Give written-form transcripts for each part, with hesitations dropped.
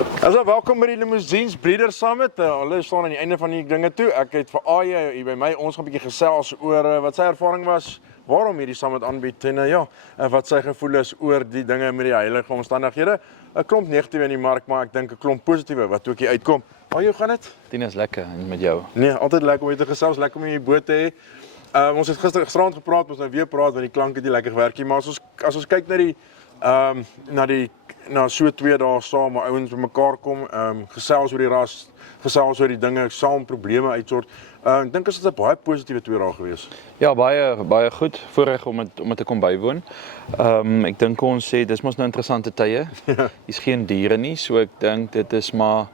Also welkom by die Limousines Breeders Summit. Hulle staan aan die einde van die dinge toe. Ek het vir Aje hier by my, ons gaan 'n bietjie gesels oor wat sy ervaring was, waarom hierdie summit aanbied en wat sy gevoel is oor die dinge met die huidige omstandighede. 'n Klomp negatiewe in die mark, maar ek dink 'n klomp positiewe wat ook hier uitkom. Hoe gaan dit? Dit is lekker en met jou. Nee, altyd lekker om jy te gesels, lekker om jy boot te hê. Ons het gisterand gepraat, ons nou weer praat want die klank het nie lekker gewerk nie, maar as ons kyk na so 2 dae saam, maar ouens bymekaar kom, gesels oor die ras, gesels oor die dinge, saam probleme uitsort. Ek dink dit is 'n baie positiewe 2 dae gewees. Ja, baie goed. Voorreg om dit te kom bywoon. Ek dink ons sê dis mos nou interessante tye. Hier's geen diere nie, so ek dink dit is maar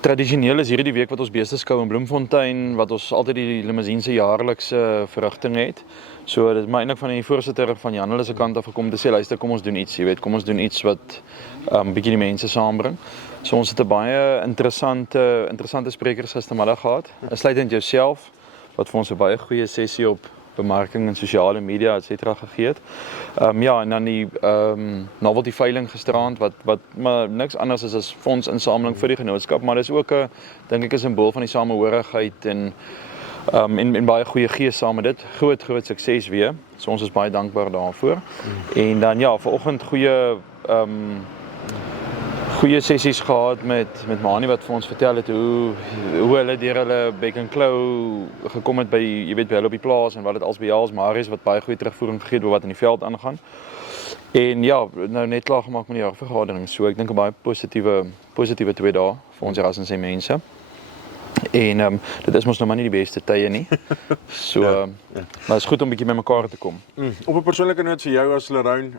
tradisioneel is hierdie die week wat ons beesteskou in Bloemfontein, wat ons altyd die Limousine se jaarlikse verrigting het. So dit is maar eintlik van die voorsitter van Jan hulle se kant af gekom te sê, luister, kom ons doen iets, jy weet, kom ons doen iets wat bietjie die mense saambring. So ons het 'n baie interessante sprekers gistermiddag gehad. Insluitend jouself wat vir ons 'n baie goeie sessie op bemarking en sosiale media etc. gegee het. En dan die novelty veiling gisterand wat maar niks anders is as fondsinsameling vir die genootskap, maar dis ook 'n dink ek 'n simbool van die samehorigheid en baie goeie gees saam met dit. Groot sukses weer. So ons is baie dankbaar daarvoor. En dan vanoggend goeie sessies gehad met Mani wat vir ons vertel het hoe hulle deur hulle Beck and Claw gekom het by hulle op die plaas en wat dit als behels, Marius wat baie goeie terugvoering gegee het oor wat in die veld aangaan. En nou net klaar gemaak met die jaarvergadering. So ek dink 'n baie positiewe 2 dae vir ons ras en sy mense. En dit is mos nou maar nie die beste tye nie. So maar dit is goed om 'n bietjie bymekaar te kom. Op 'n persoonlike noot vir jou as Leroun,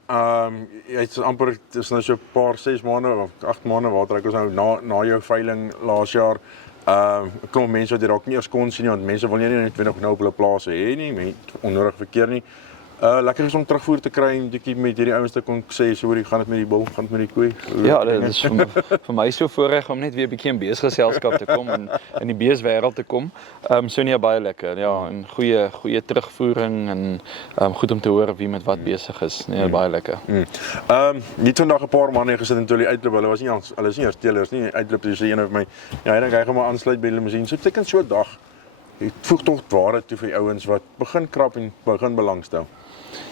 jy het amper dis nou so 'n paar 6 maande of 8 maande waar ek was nou na jou veiling laas jaar. 'n Klomp mense wat jy dalk nie eers kon sien nie, want mense wil nie net nog nou op hulle plase hê nie, met onnodig verkeer nie. Lekker is om terugvoer te kry en bietjie met hierdie ouens te kon sê, sorry, gaan dit met die bul, gaan dit met die koei. Ja, dit is vir my so voorreg om net weer 'n bietjie in beesgeselskap te kom en in die beeswêreld te kom. So nie baie lekker. Ja, en goeie terugvoering en goed om te hoor wie met wat besig is. Nee, baie lekker. Niet vandag 'n paar manne gesit in toe die uitloop. Hulle is nie eers teelers nie. Uitloop dis een van my. Ja, ek dink hy gaan maar aansluit by die Limousine. So beteken so 'n dag. Dit voeg tog waarheid toe vir die ouens wat begin krap en begin belangstel.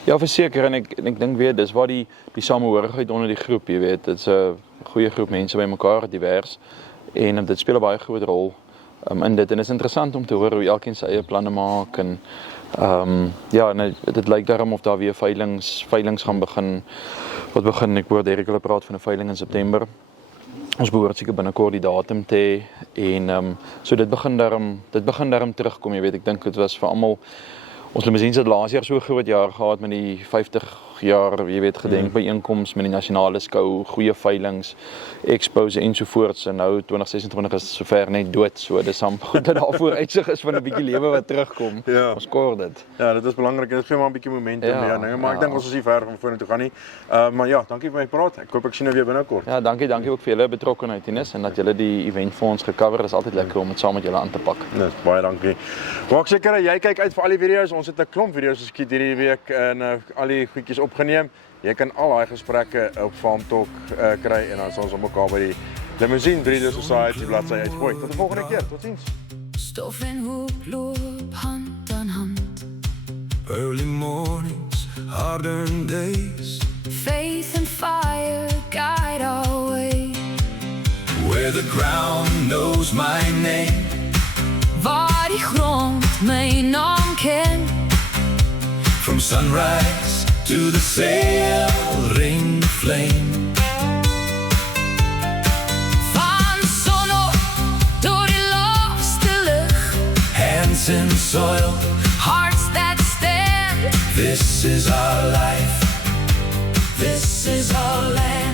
Ja, verseker en ek dink weer dis waar die samehorigheid onder die groep, jy weet, dit's 'n goeie groep mense bymekaar, divers en dit speel 'n baie groot rol in dit en dit is interessant om te hoor hoe elkeen sy eie planne maak en dit lyk daarom of daar weer veilings gaan begin. Ek hoor Derek hulle praat van 'n veiling in September. Ons behoort seker binnekort die datum te hê en so dit begin daarom terugkom, jy weet, ek dink dit was vir almal. Ons Limousines het laas jaar so 'n groot jaar gehad met die 50 jaar, jy weet, gedenkbyeenkoms met die nasionale skou, goeie veilings, expos ensovoorts en nou 2026 is sover net dood. So dis goed dat daar vooruitsig is van 'n bietjie lewe wat terugkom. Ja. Ons kor dit. Ja, dit is belangrik. Dit gee maar 'n bietjie momentum maar ek dink ons is nie ver van vorentoe gaan nie. Maar ja, dankie vir my praat. Ek hoop ek sien jou weer binnekort. Ja, dankie ook vir julle betrokkenheid Ines en dat julle die event vir ons gecover. Dit is altyd lekker om dit saam met julle aan te pak. Nee, baie dankie. Maak seker jy kyk uit vir al die video's. Ons het 'n klomp video's geskiet hierdie week en al die goedjies opgeneem. Jy kan al daai gesprekke op Farm Talk kry en dan sal ons mekaar by die Limousine Breeders Society bladsy uitgooi. Tot die volgende keer. Totsiens. Stof en hoop loop hand aan hand. Early mornings, hardened days. Faith and fire guide our way. Where the ground knows my name. Waar die grond my naam ken. From sunrise to the sail ring flame. Van son op door die laagste lucht. Hands in soil, hearts that stand. This is our life, this is our land.